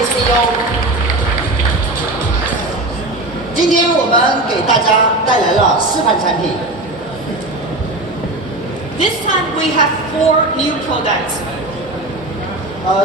位 CEO。今天我们给大家带来了4款产品。This time we have 4 new products.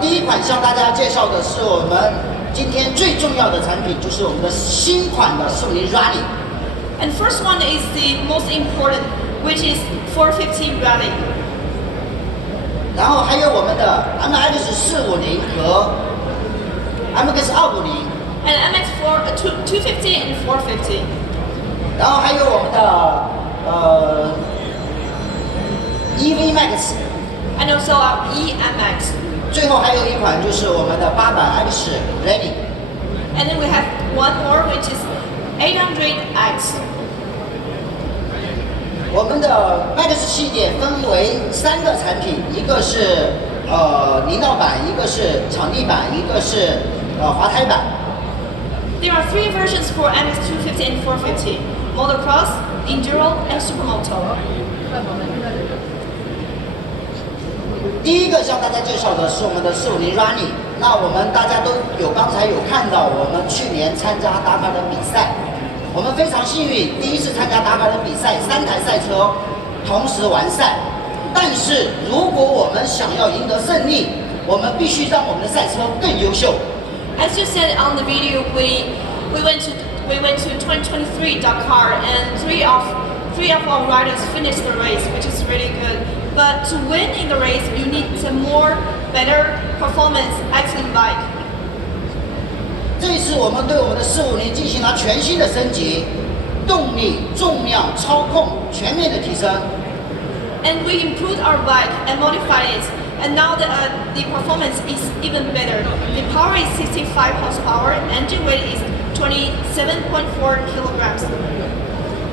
第一款向大家介绍的是我们今天最重要的产品，就是我们的新款的450 Rally。And first one is the most important, which is 450 Rally. 然后还有我们的 MX 450和 MX 250。And MX 250 and 450. 然后还有我们的EV Max。And also our EMX. 最后还有一款就是我们的800X Ready。And then we have one more, which is 800X. 我们的 Max 系列分为3个产品，一个是林道版，一个是场地版，一个是滑胎版。There are 3 versions for MX 250 and 450: motocross, enduro, and supermoto. 第一个向大家介绍的是我们的450 Rally。那我们大家都刚才有看到，我们去年参加达喀的比赛，我们非常幸运，第一次参加达喀的比赛，3台赛车同时完赛。但是如果我们想要赢得胜利，我们必须让我们的赛车更优秀。As you said on the video, we went to 2023 Dakar, and three of our riders finished the race, which is really good. But to win in the race, you need a better performance excellent bike. 这一次我们对我们的450进行了全新的升级，动力、重量、操控全面的提升。And we improved our bike and modified it, and now the performance is even better. The power is 65 horsepower, engine weight is 27.4 kilograms.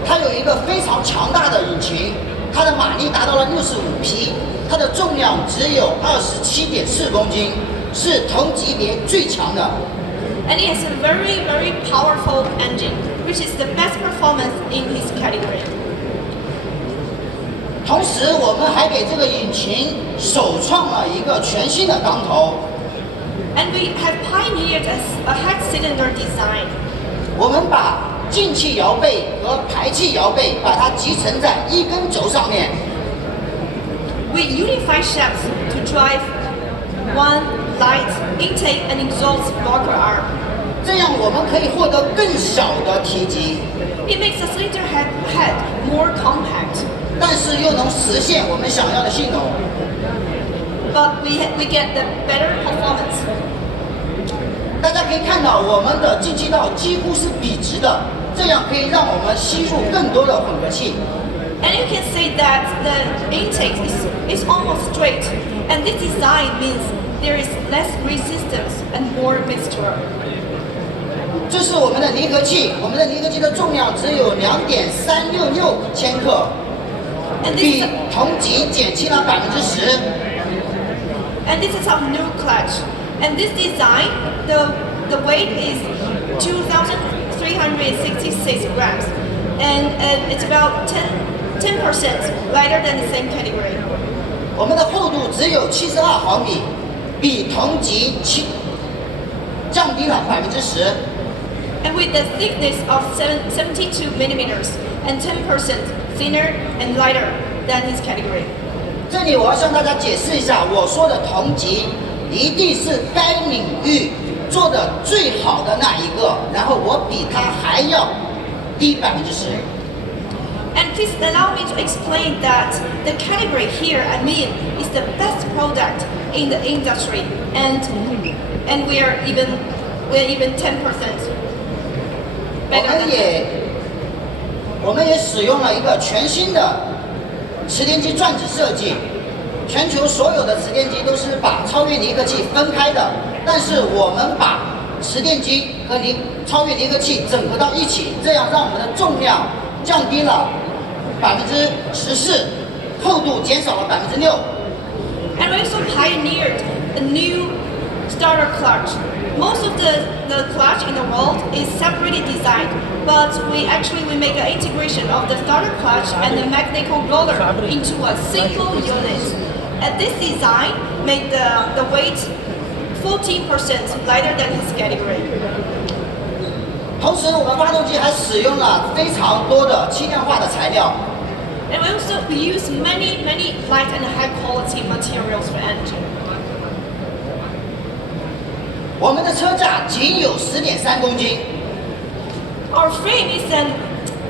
它有一个非常强大的引擎，它的马力达到了65匹，它的重量只有27.4公斤，是同级别最强的。And it has a very, very powerful engine, which is the best performance in his category. 同时，我们还给这个引擎首创了一个全新的缸头。And we have pioneered a head cylinder design. 我们把进气摇背和排气摇背把它集成在一根轴上面。We unify shafts to drive one light intake and exhaust blocker arm. 这样我们可以获得更小的体积。It makes the cylinder head more compact. 但是又能实现我们想要的性能。But we get the better performance. 大家可以看到，我们的进气道几乎是笔直的，这样可以让我们吸入更多的混合气。And you can say that the intake is almost straight, and this design means there is less resistance and more mixture. 这是我们的离合器，我们的离合器的重量只有2.366千克。比同级减轻了10%。And this is our new clutch. And this design, the weight is 2,366 grams, and it's about 10% lighter than the same category. 我们的厚度只有72毫米，比同级降低了10%。And with the thickness of 72 millimeters and 10% thinner and lighter than his category. 这里我要向大家解释一下，我说的同级一定是该领域做的最好的那一个，然后我比他还要低10%。And please allow me to explain that the category here, I mean, is the best product in the industry, and we are even 10% better. 我们也使用了一个全新的磁碟机转子设计，全球所有的磁电机都是把超越离合器分开的，但是我们把磁电机和超越离合器整合到一起，这样让我们的重量降低了14%，厚度减少了6%。And we also pioneered a new starter clutch. Most of the clutch in the world is separately designed, but we make an integration of the starter clutch and the mechanical roller into a single unit. And this design made the weight 14% lighter than his category. 同时，我们发动机还使用了非常多的轻量化的材料。And we use many light and high quality materials for engine. 我们的车架仅有10.3公斤， Our frame is an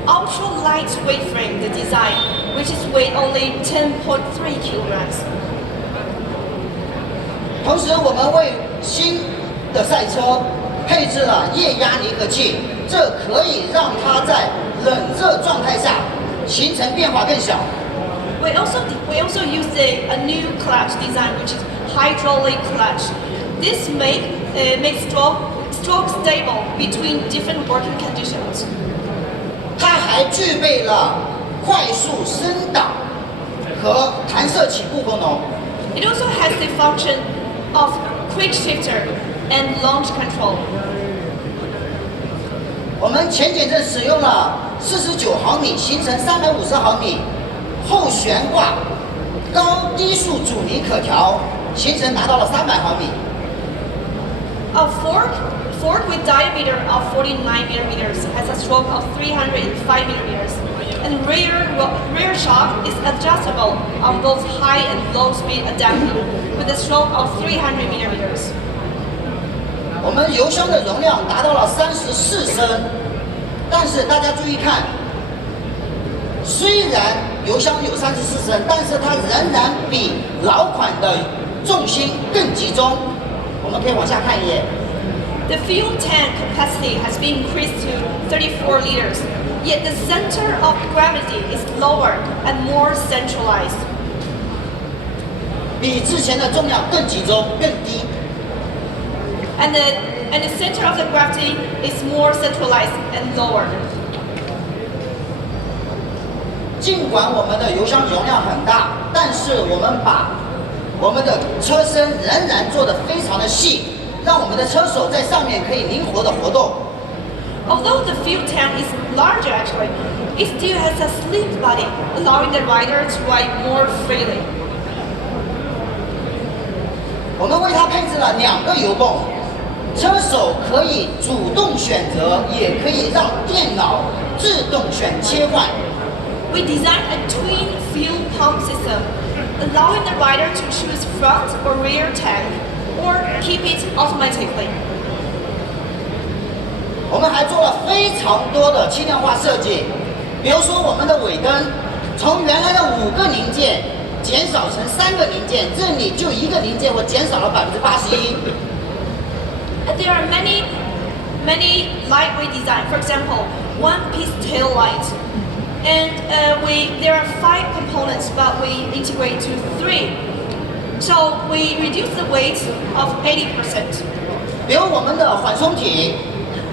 ultra lightweight frame, the design, which is weight only 10.3 kilograms. 同时，我们为新的赛车配置了液压离合器，这可以让它在冷热状态下形成变化更小。We also use a new clutch design, which is hydraulic clutch. This makes stroke stable between different working conditions. 它还具备了快速升档和弹射起步功能。 It also has the function of quick shifter and launch control. 我们前减震使用了49毫米形成350毫米后悬挂高低速阻尼可调，形成达到了300毫米。 A fork with diameter of 49 millimeters has a stroke of 305 millimeters, and rear shock is adjustable on both high and low speed adapting with a stroke of 300 millimeters. 我们油箱的容量达到了34升，但是大家注意看，虽然油箱有34升，但是它仍然比老款的重心更集中。我们可以往下看一页。 The fuel tank capacity has been increased to 34 liters, yet the center of gravity is lower and more centralized. 比之前的重量更集中、更低。 And the center of the gravity is more centralized and lower. 尽管我们的油箱容量很大，但是我们把我们的车身仍然做得非常的细，让我们的车手在上面可以灵活的活动。 Although the fuel tank is larger actually, it still has a slim body, allowing the rider to ride more freely. 我们为它配置了2个油泵，车手可以主动选择，也可以让电脑自动切换。 We designed a twin fuel pump system, allowing the rider to choose front or rear tank, or keep it automatically. 我们还做了非常多的轻量化设计，比如说我们的尾灯，从原来的5个零件减少成3个零件，这里就1个零件我减少了81%。 And there are many lightweight design. For example, one-piece tail light. And there are 5 components, but we integrate to 3. So we reduce the weight of 80%. 比如我们的缓冲体，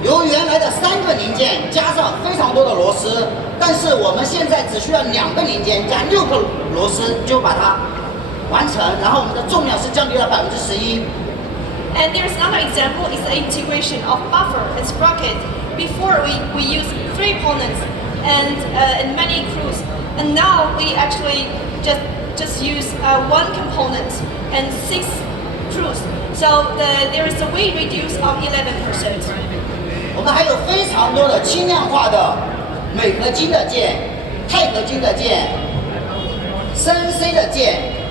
由原来的3个零件加上非常多的螺丝，但是我们现在只需要2个零件加6个螺丝就把它完成，然后我们的重量是降低了11%。 And there's another example is the integration of buffer and sprocket. Before we used 3 components and many screws, and now we actually just use 1 component and 6 screws. So there is a weight reduce of 11%. 我们还有非常多的轻量化的镁合金的件、钛合金的件、深 C 的件。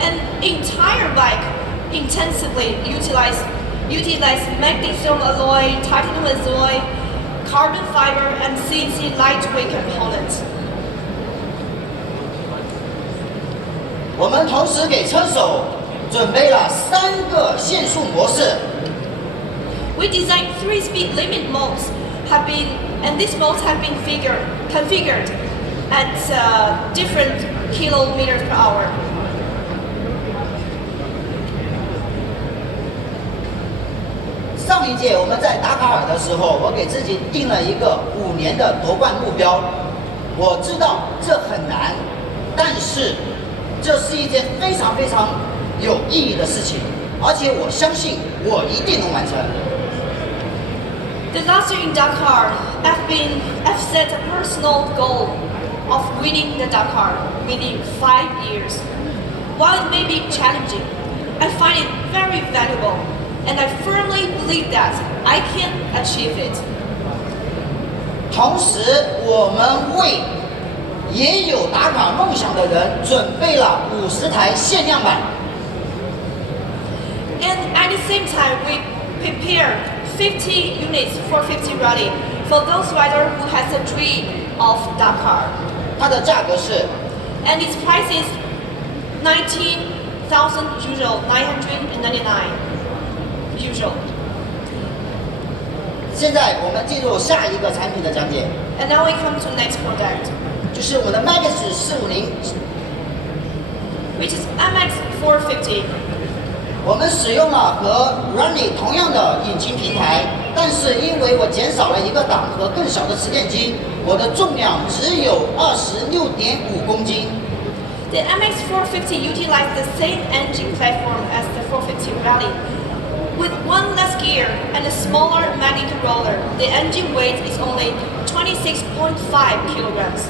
An entire bike intensively utilize magnesium alloy, titanium alloy, carbon fiber, and CNC lightweight components. 我们同时给车手准备了3个限速模式。 We designed 3 speed limit modes, and these modes have been configured at different kilometers per hour. 上一届我们在达喀尔的时候，我给自己定了一个5年的夺冠目标。我知道这很难，但是这是一件非常有意义的事情，而且我相信我一定能完成。 The last year in Dakar, I've set a personal goal of winning the Dakar within 5 years. While it may be challenging, I find it very valuable, and I firmly believe that I can achieve it. 同时，我们为也有打卡梦想的人准备了50台限量版。And at the same time, we prepare 50 units for 50 rally for those riders who has a dream of Dakar. 它的价格是 And its price is 19,000 euro, 999 euro. 现在我们进入下一个产品的讲解， And now we come to next product, 就是我们的 Max 450。 which is MX 450. 我们使用了和 Runny 同样的引擎平台，但是因为我减少了一个档和更小的磁电机，我的重量只有26.5公斤。The MX 450 utilized the same engine platform as the 450 Rally. With one less gear and a smaller magnetic roller, the engine weight is only 26.5 kilograms.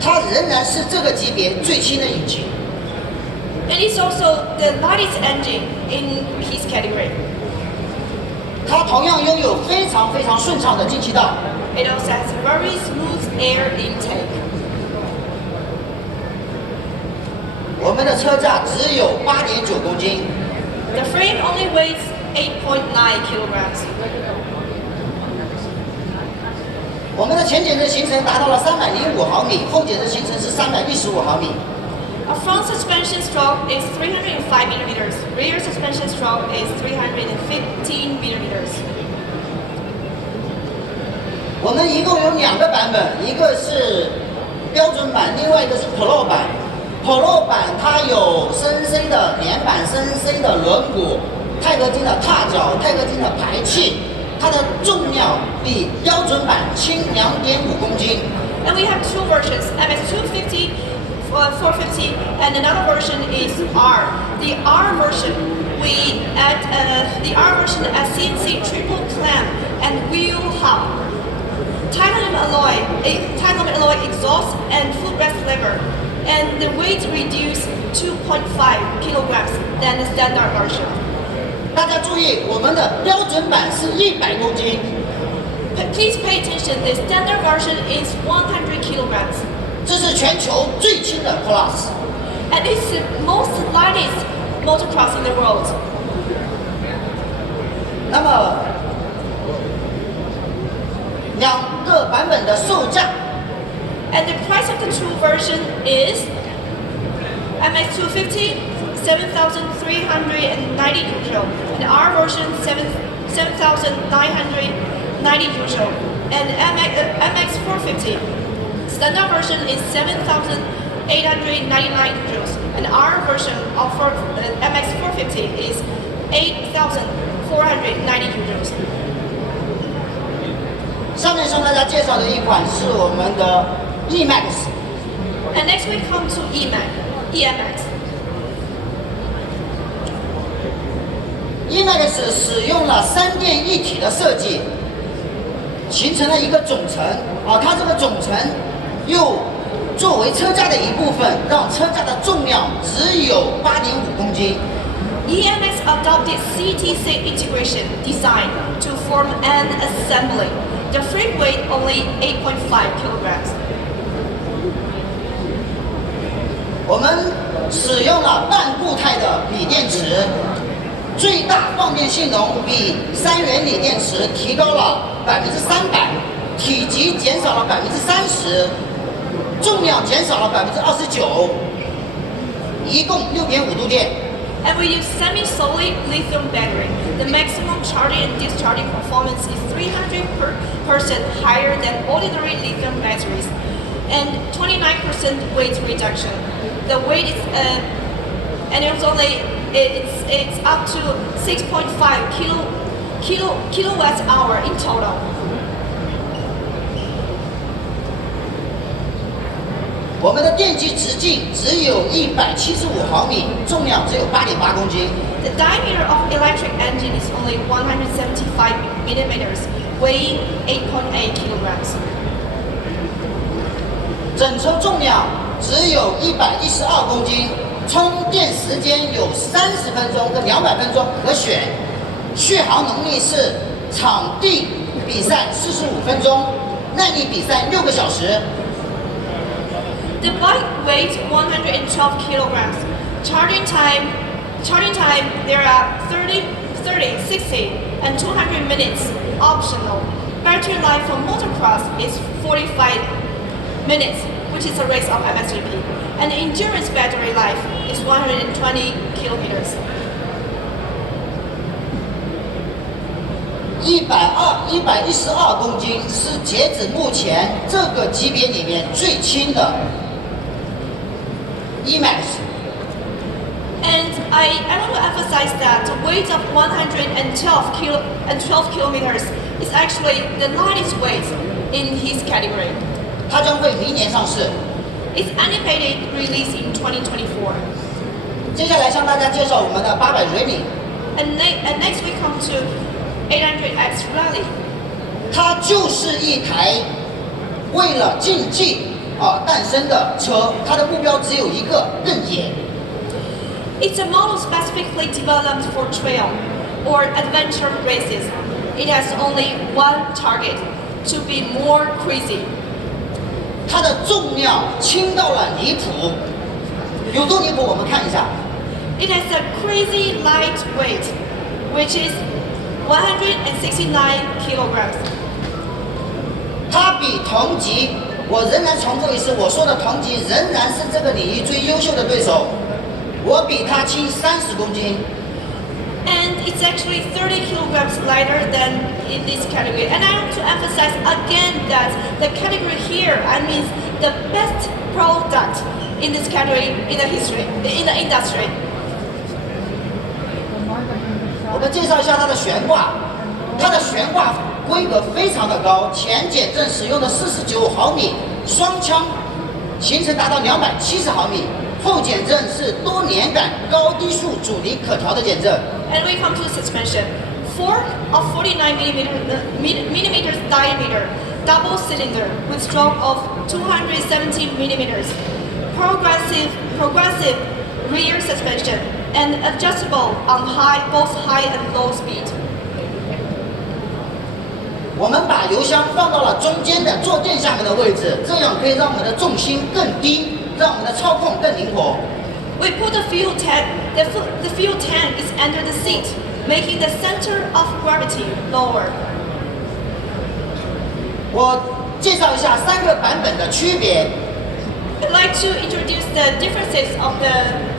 它仍然是这个级别最轻的引擎。 It is also the lightest engine in his category. 它同样拥有非常顺畅的进气道。 It also has very smooth air intake. 我们的车架只有8.9公斤。 The frame only weighs 8.9 kilograms. 我们的前减震行程达到了305毫米，后减震行程是365毫米。 Our front suspension stroke is 305 millimeters. Rear suspension stroke is 315 millimeters. 我们一共有2个版本，一个是标准版，另外一个是 Pro 版。Pro 版它有深 C 的连板、深 C 的轮毂、钛合金的踏脚、钛合金的排气，它的重量比标准版轻2.5公斤。 And we have two versions, MX250, 450, and another version is R. The R version, we add the R version as CNC triple clamp and wheel hub, titanium alloy exhaust and footrest lever, and the weight reduced 2.5 kilograms than the standard version. 大家注意，我们的标准版是100公斤， Please pay attention, the standard version is 100 kilograms. 这是全球最轻的 Plus。 And it's the most lightest motocross in the world. 那么2个版本的售价， And the price of the two version is MX250, 7,390 euro, and R version 7,990 euro, and MX450 standard version is 7,899 euros, and R version of MX450 is 8,490 euros. 上面向大家介绍的一款是我们的 EMAX。 And next we come to EMX. EMAX 使用了3电一体的设计，形成了一个总成啊，它这个总成又作为车架的一部分，让车架的重量只有8.5公斤。 EMX adopted CTC integration design to form an assembly. The frame weight only 8.5 kilograms. 我们使用了半固态的锂电池，最大放电性能比3元锂电池提高了300%，体积减少了30%，重量减少了29%，一共6.5度电。 And we use semi-solid lithium battery. The maximum charging and discharging performance is 300% higher than ordinary lithium batteries, and 29% weight reduction. The weight is and it's up to 6.5 kilowatts hour in total. 我们的电机直径只有175毫米，重量只有8.8公斤。 The diameter of electric engine is only 175 millimeters, weighing 8.8 kilograms. 整车重量只有112公斤，充电时间有30分钟跟200分钟可选，续航能力是场地比赛45分钟，耐力比赛6个小时。The bike weighs 112 kilograms. Charging time there are 30, 60, and 200 minutes optional. Battery life for motocross is 45 minutes, which is a race of MXGP. And endurance battery life is 120 kilometers. 112公斤是截止目前这个级别里面最轻的 EMAX。 And I want to emphasize that the weight of 112 kilometers is actually the lightest weight in his category. 它将会明年上市。 It's anticipated release in 2024. 接下来向大家介绍我们的800 Rally， And next we come to 800X Rally. 它就是一台为了竞技诞生的车，它的目标只有一个，更野。 It's a model specifically developed for trail or adventure races. It has only one target, to be more crazy. 它的重量轻到了离谱，有多离谱？我们看一下。 It has a crazy light weight, which is 169 kilograms. 它比同级，我仍然重复一次，我说的同级仍然是这个领域最优秀的对手。我比它轻30公斤。 And it's actually 30 kilograms lighter than in this category. And I want to emphasize again that the category here, I mean the best product in this category in the industry. 我们介绍一下它的悬挂，它的悬挂规格非常的高，前减震使用的49毫米双枪，行程达到270毫米，后减震是多连杆高低速阻尼可调的减震。 And we come to the suspension. Fork of 49 millimeters diameter, double cylinder with stroke of 270 millimeters. Progressive rear suspension and adjustable on both high and low speed. 我们把油箱放到了中间的坐垫下面的位置，这样可以让我们的重心更低，让我们的操控更灵活。 We put the fuel tank. The fuel tank is under the seat, making the center of gravity lower. 我介绍一下3个版本的区别。 I'd like to introduce the differences of the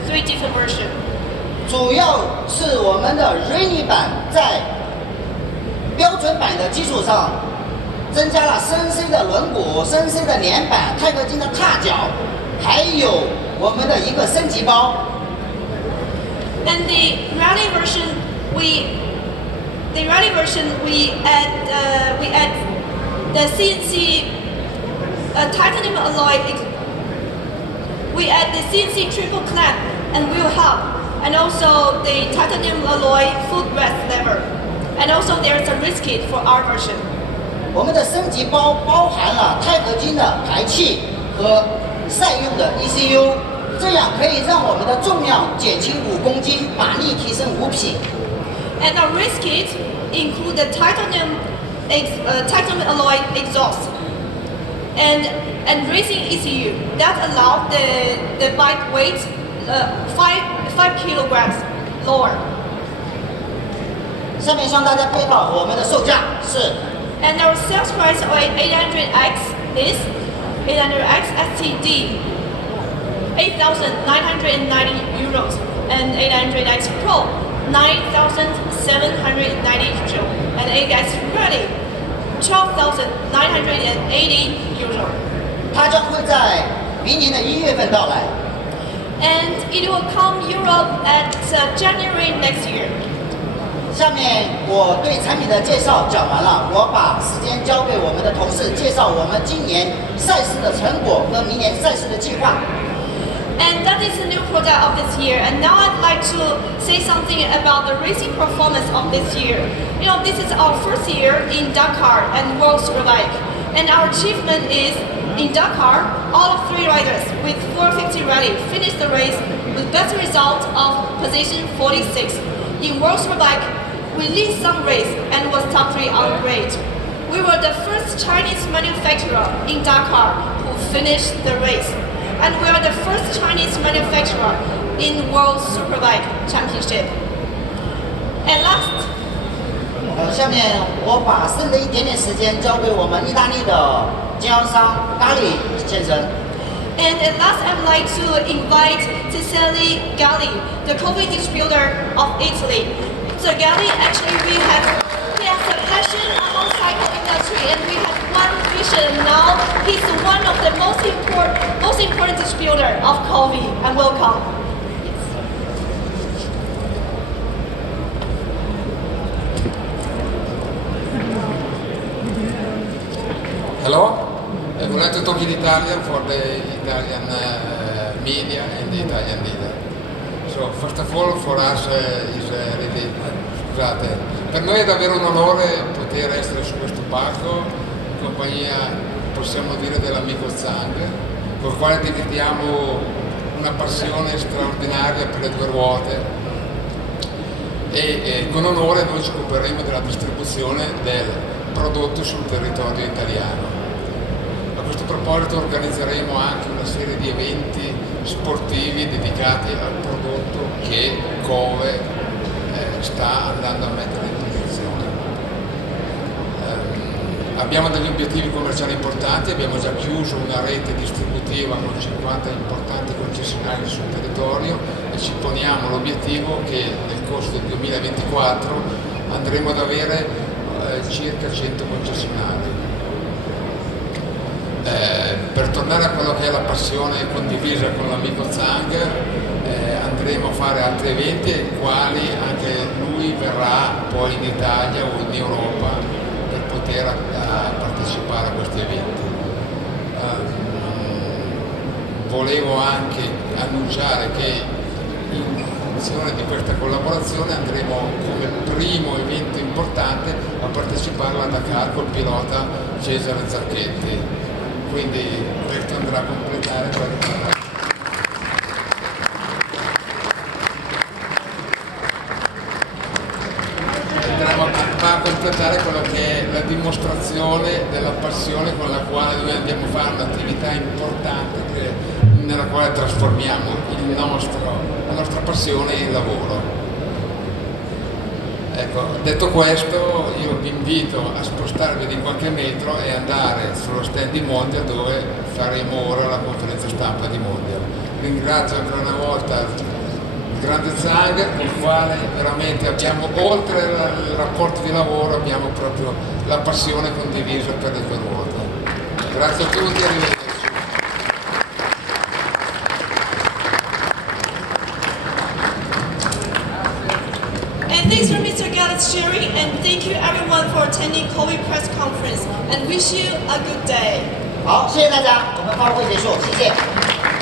3 different versions. 主要是我们的 Rally 版在标准版的基础上，增加了深 C 的轮毂、深 C 的连板、钛合金的踏脚，还有我们的一个升级包。 And the rally version, we add the CNC titanium alloy. We add the CNC triple clamp and wheel hub, and also the titanium alloy footrest lever. And also there's a wrist kit for our version. 我们的升级包包含了钛合金的排气和赛用的 ECU。 这样可以让我们的重量减轻5公斤，马力提升5匹。 And our wrist kit include the titanium alloy exhaust and racing ECU that allow the bike weight 5 kilograms lower. 下面向大家配套我们的售价是。 And our sales price of 800X is 800X STD. 8,990 euros and 800X Pro 9,790 euros and 8X Rally 12,980 euros. 它将会在明年的1月份到来。 And it will come Europe at January next year. 下面我对产品的介绍讲完了，我把时间交给我们的同事介绍我们今年赛事的成果和明年赛事的计划。 And that is a new product of this year. And now I'd like to say something about the racing performance of this year. You know, this is our first year in Dakar and World Superbike. And our achievement is, in Dakar, all of 3 riders with 450 rally finished the race with better result of position 46. In World Superbike, we lead some race and was top 3 on grade. We were the first Chinese manufacturer in Dakar who finished the race, and we are the first Chinese manufacturer in World Superbike Championship. And last, 下面我把剩的一点点时间交给我们意大利的经销商咖喱先生。And at last, I'd like to invite Cicely Galli, the Kove distributor of Italy. So Galli, actually, he has a passion on motorcycle industry, and we have one vision now. He's one of the most important distributor of Kove. And welcome. Hello, I would like to talk in Italian for the Italian media and the Italian leader. So first of all, for us is really, scusate, per noi è davvero un onore poter essere su questo palco in compagnia, possiamo dire, dell'amico Zhang, con il quale dividiamo una passione straordinaria per le 2 ruote e con onore noi ci occuperemo della distribuzione del prodotto sul territorio italiano. A questo proposito organizzeremo anche una serie di eventi sportivi dedicati al prodotto che Kove sta andando a mettere in produzione. Abbiamo degli obiettivi commerciali importanti, abbiamo già chiuso una rete distributiva con 50 importanti concessionari sul territorio e ci poniamo l'obiettivo che nel corso del 2024 andremo ad avere circa 100 concessionari. Per tornare a quello che è la passione condivisa con l'amico Zhang, andremo a fare altri eventi ai quali anche lui verrà poi in Italia o in Europa per poter partecipare a questi eventi. Volevo anche annunciare che in funzione di questa collaborazione andremo come primo evento importante a partecipare alla Dakar col pilota Cesare Zacchetti. Quindi questo andrà a completare quello che è la dimostrazione della passione con la quale noi andiamo a fare un'attività importante nella quale trasformiamo la nostra passione in lavoro. Ecco, detto questo, io vi invito a spostarvi di qualche metro e andare sullo stand di Mondial dove faremo ora la conferenza stampa di Mondial. Ringrazio ancora una volta il grande Zhang, con il quale veramente abbiamo, oltre il rapporto di lavoro, abbiamo proprio la passione condivisa per le 2 ruote. Grazie a tutti e arrivederci. And thanks for Mr. Galli's sharing, and thank you everyone for attending Kove press conference, and wish you a good day. 好，谢谢大家，我们发布会结束，谢谢。